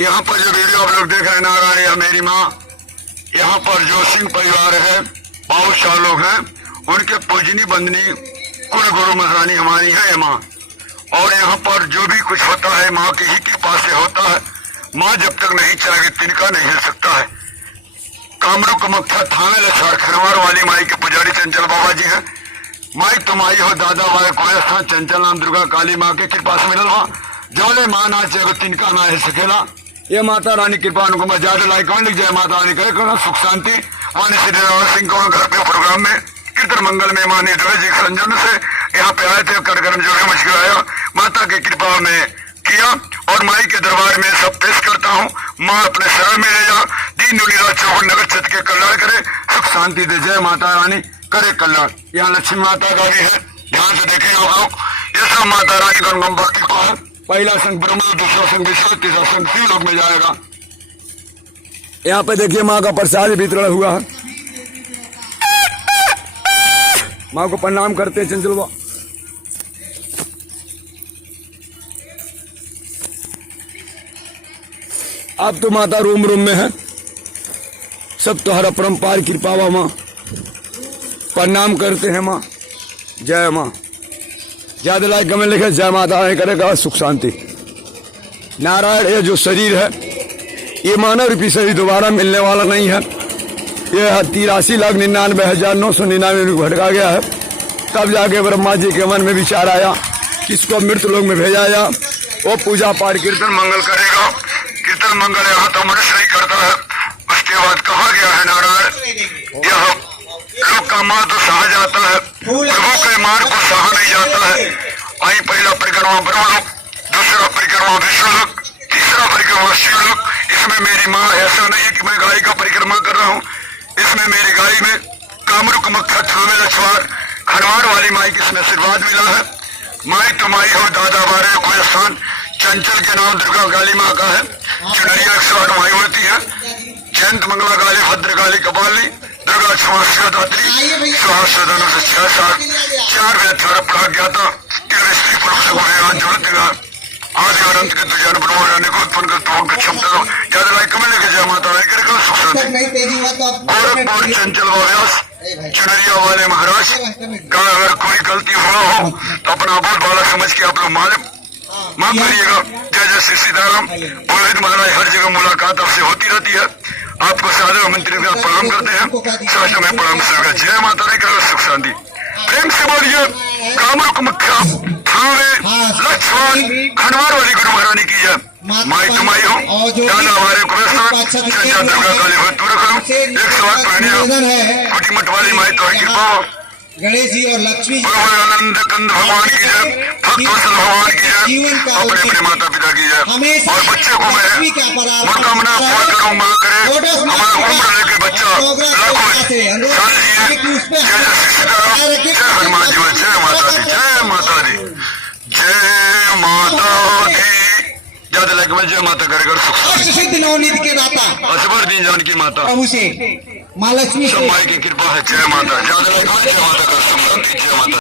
यहाँ पर जो वीडियो आप लोग देख रहे हैं नारायण या मेरी माँ, यहाँ पर जो सिंह परिवार है, बहुत सारे लोग हैं, उनके पूजनी बंदनी कुल गुरु महारानी हमारी है माँ। और यहाँ पर जो भी कुछ होता है माँ की ही कृपा से होता है। माँ जब तक नहीं चाहेगी तिनका नहीं हिल सकता है। कामरू कमख्या थाने लछाड़ खरवार वाली माई के पुजारी चंचल बाबा जी हैं। माई तुम आई हो दादा भाई कोई स्थान चंचल नाम दुर्गा काली माँ के कृपा से मिलल हुआ। जोले माँ ना चाहे तिनका ना हिल सकेला। ये माता रानी कृपा अनुकंपा ज्यादा लाइक कौन लिख जाए माता रानी करे करो सुख शांति। मान्य श्री रावण सिंह को घर पे प्रोग्राम में कीर्तन मंगल में मान्य जी संजन से यहाँ पे आए थे। करगरम जो है मुश्किल आया माता की कृपा में किया और माई के दरबार में सब पेश करता हूँ। माँ अपने शरण में ले जा, दीन दुनिया चौवन नगर छत के कल्याण करे, सुख शांति दे, जय माता रानी करे कल्याण। यहाँ लक्ष्मी माता का भी है, ध्यान से देखें लोग। ये सब माता रानी का अनुकंपा कृपा है। पहला संघ ब्रह्मा, दूसरा संघ विष्णु, तीसरा संघ शिव लोक में जाएगा। यहाँ पे देखिए माँ का प्रसाद वितरण हुआ है। माँ को प्रणाम करते हैं चंचल बाबा। आप तो माता रूम में है, सब तुम्हारा परम्पार कृपा हुआ माँ। प्रणाम करते हैं माँ, जय माँ। ज्यादा लाइक कमेंट लिखे, जय माता रानी करेगा सुख शांति। नारायण ये जो शरीर है ये मानव रूपी शरीर दोबारा मिलने वाला नहीं है। ये 83,99,999 भटका गया है। तब जाके ब्रह्मा जी के मन में विचार आया कि इसको मृत लोक में भेजा जा, वो पूजा पाठ कीर्तन मंगल करेगा। कीर्तन मंगल यहाँ तो मनुष्य नहीं करता है। उसके बाद कहा गया है नारायण यह लोग का मार तो सहा जाता है, प्रभु के मार को सहा नहीं जाता है। आई पहला परिक्रमा ब्रह्म लोक, दूसरा परिक्रमा विष्णु लोक, तीसरा परिक्रमा शिव लोक। इसमें मेरी माँ ऐसा नहीं है कि मैं गाय का परिक्रमा कर रहा हूँ। इसमें मेरी गाय में कामरू कमख्या थाने लछवाड़ खरवार वाली माई की इसमें आशीर्वाद मिला है। माई तो माई हो दादा बारे कोई स्थान चंचल के नाम दुर्गा काली माँ का है। चुनरिया 108 माई होती है। जयंत मंगला काली भद्र काली कपाली दुर्गा क्षमा शिवदात्री सहस्रधनु से 6 साल 4 वे 18 प्राज्ञाता केवल स्त्री पुरुष से जोड़ देगा। आदि अनंत के तुझे ब्रह्म को उत्पन्न कर तो क्षमता ज्यादा लाइक कमेंट लेके जय माता रानी करेगा सुख शांति। गोरखपुर चंचल व्यास चुनरिया वाले महाराज का अगर कोई गलती हुआ हो तो अपना बहुत बाला समझ के आप लोग माफ करिएगा। जय जय श्री सीताराम। पुरोहित महाराज हर जगह मुलाकात आपसे होती रहती है। आपको सादर मंत्री का प्रणाम करते हैं। साष्ट में प्रणाम करेगा, जय माता रानी करेगा सुख शांति। प्रेम से बोलिए कामरू कमख्या थाने लछवाड़ खरवार वाली गुरु महारानी की जय। माई तुम्हारी हो दादा हमारे चंचल दुर्गा काली भक्त रखो 108 पहनिया कुटी मठ वाली माई तो कृपा हो। गणेश जी और लक्ष्मी आनंद कंद भगवान की जय, भक्त वत्सल भगवान की जय, अपने अपने माता पिता की जय। और बच्चे को मैं मनोकामना पूर्ण करूँ, माँ करे हमारा उम्र लेके बच्चा लाखों साल जिए। जय जय श्री सीताराम, जय हनुमान जी, जय माता दी, जय माता दी, जय माता दी। ज्यादा लाइक में जय माता करे सुख सिद्ध नवनीत के दाता असबर दीन जान की माता प्रभु से माँ लक्ष्मी सब माई की कृपा है। जय माता, ज्यादा लाइक में जय माता कर सुख शांति, जय माता।